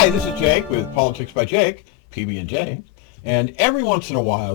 Hi, this is Jake with Politics by Jake, PB&J. And every once in a while,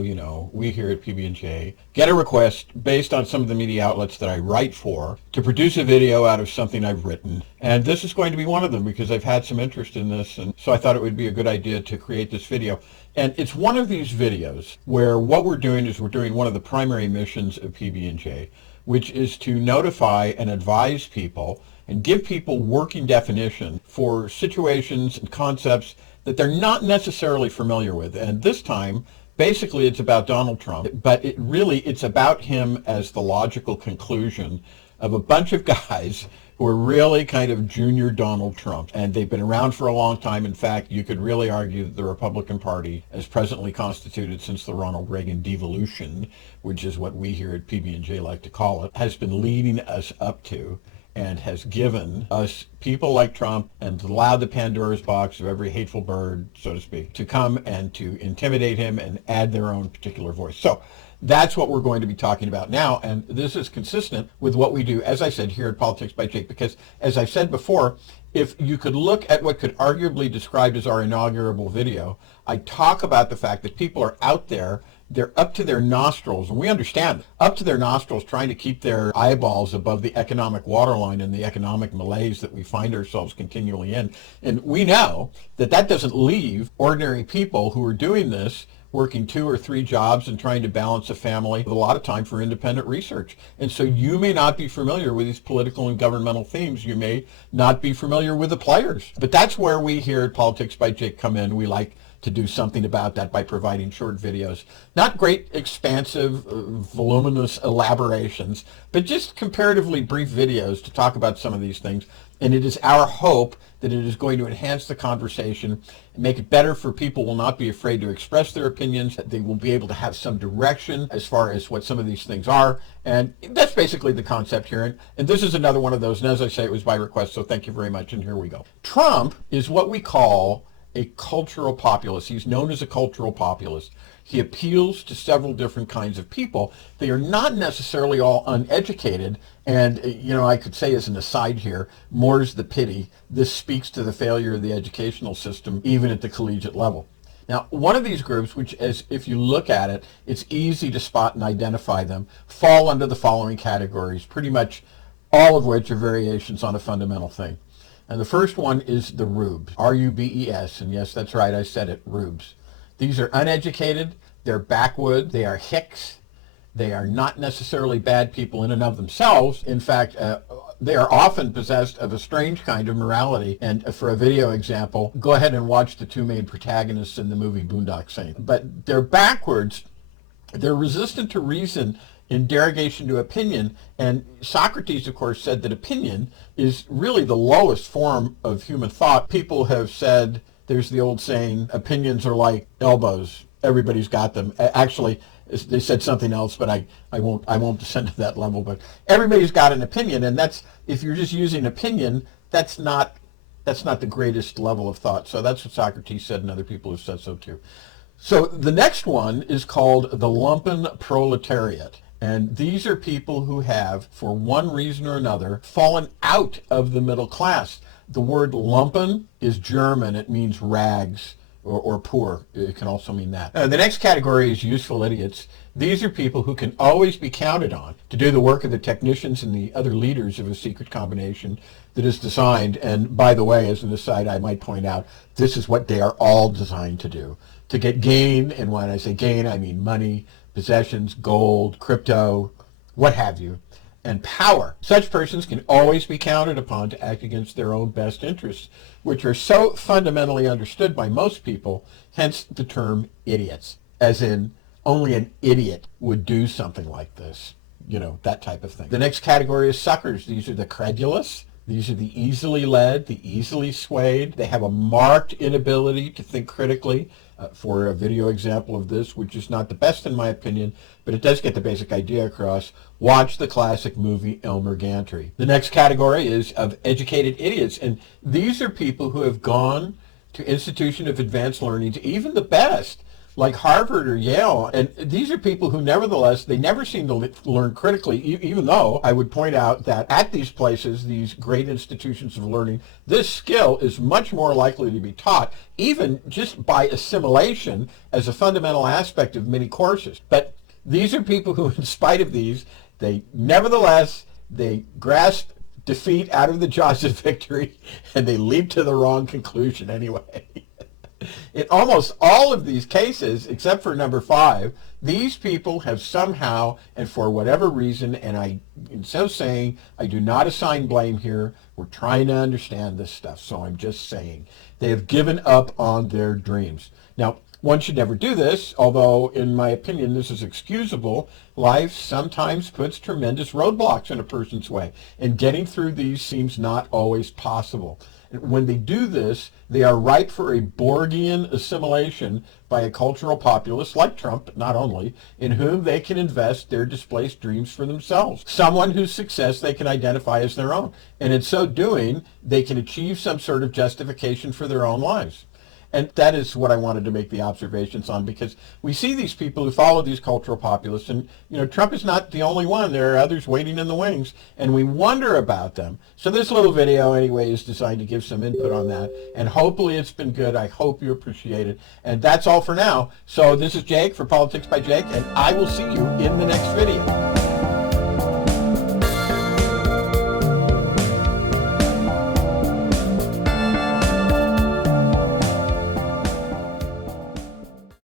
we here at PB&J get a request based on some of the media outlets that I write for to produce a video out of something I've written. And this is going to be one of them because I've had some interest in this. And so I thought it would be a good idea to create this video. And it's one of these videos where what we're doing is we're doing one of the primary missions of PB&J, which is to notify and advise people and give people working definition for situations and concepts that they're not necessarily familiar with. And this time, basically it's about Donald Trump, but it's about him as the logical conclusion of a bunch of guys who are really kind of junior Donald Trump. And they've been around for a long time. In fact, you could really argue that the Republican Party, as presently constituted since the Ronald Reagan devolution, which is what we here at PB&J like to call it, has been leading us up to and has given us people like Trump and allowed the Pandora's box of every hateful bird, so to speak, to come and to intimidate him and add their own particular voice. So that's what we're going to be talking about now, and this is consistent with what we do, as I said, here at Politics by Jake, because as I've said before, if you could look at what could arguably be described as our inaugural video, I talk about the fact that people are out there, they're up to their nostrils, and we understand, up to their nostrils trying to keep their eyeballs above the economic waterline and the economic malaise that we find ourselves continually in. And we know that that doesn't leave ordinary people who are doing this working 2 or 3 jobs and trying to balance a family with a lot of time for independent research. And so you may not be familiar with these political and governmental themes. You may not be familiar with the players. But that's where we here at Politics by Jake come in. We like to do something about that by providing short videos. Not great, expansive, voluminous elaborations, but just comparatively brief videos to talk about some of these things. And it is our hope that it is going to enhance the conversation and make it better for people who will not be afraid to express their opinions. They will be able to have some direction as far as what some of these things are. And that's basically the concept here. And this is another one of those. And as I say, it was by request, so thank you very much. And here we go. Trump is what we call a cultural populist. He's known as a cultural populist. He appeals to several different kinds of people. They are not necessarily all uneducated. And, I could say as an aside here, more's the pity. This speaks to the failure of the educational system, even at the collegiate level. Now, one of these groups, which if you look at it, it's easy to spot and identify them, fall under the following categories, pretty much all of which are variations on a fundamental thing. And the first one is the rubes, R-U-B-E-S, and yes, that's right, I said it, rubes. These are uneducated, they're backwoods, they are hicks, they are not necessarily bad people in and of themselves. In fact, they are often possessed of a strange kind of morality. And for a video example, go ahead and watch the 2 main protagonists in the movie Boondock Saints. But they're backwards, they're resistant to reason, in derogation to opinion. And Socrates, of course, said that opinion is really the lowest form of human thought. People have said, there's the old saying, opinions are like elbows. Everybody's got them. Actually, they said something else, but I won't descend to that level. But everybody's got an opinion, and that's, if you're just using opinion, that's not the greatest level of thought. So that's what Socrates said, and other people have said so too. So the next one is called the lumpen proletariat. And these are people who have, for one reason or another, fallen out of the middle class. The word lumpen is German. It means rags or poor. It can also mean that. The next category is useful idiots. These are people who can always be counted on to do the work of the technicians and the other leaders of a secret combination that is designed. And by the way, as an aside, I might point out, this is what they are all designed to do. To get gain, and when I say gain, I mean money, possessions, gold, crypto, what have you, and power. Such persons can always be counted upon to act against their own best interests, which are so fundamentally understood by most people, hence the term idiots, as in only an idiot would do something like this, that type of thing. The next category is suckers. These are the credulous. These are the easily led, the easily swayed. They have a marked inability to think critically. For a video example of this, which is not the best in my opinion, but it does get the basic idea across, watch the classic movie Elmer Gantry. The next category is of educated idiots, and these are people who have gone to institution of advanced learning, to even the best, like Harvard or Yale. And these are people who nevertheless, they never seem to learn critically, even though I would point out that at these places, these great institutions of learning, this skill is much more likely to be taught, even just by assimilation as a fundamental aspect of many courses. But these are people who, in spite of these, they grasp defeat out of the jaws of victory, and they leap to the wrong conclusion anyway. In almost all of these cases, except for number 5, these people have somehow, and for whatever reason, and in so saying, I do not assign blame here. We're trying to understand this stuff, so I'm just saying, they have given up on their dreams. Now, one should never do this, although in my opinion this is excusable. Life sometimes puts tremendous roadblocks in a person's way, and getting through these seems not always possible. And when they do this, they are ripe for a Borgian assimilation by a cultural populace like Trump, but not only, in whom they can invest their displaced dreams for themselves. Someone whose success they can identify as their own. And in so doing, they can achieve some sort of justification for their own lives. And that is what I wanted to make the observations on, because we see these people who follow these cultural populists, and Trump is not the only one. There are others waiting in the wings, and we wonder about them. So this little video anyway is designed to give some input on that, and hopefully it's been good. I hope you appreciate it. And that's all for now. So this is Jake for Politics by Jake, and I will see you in the next video.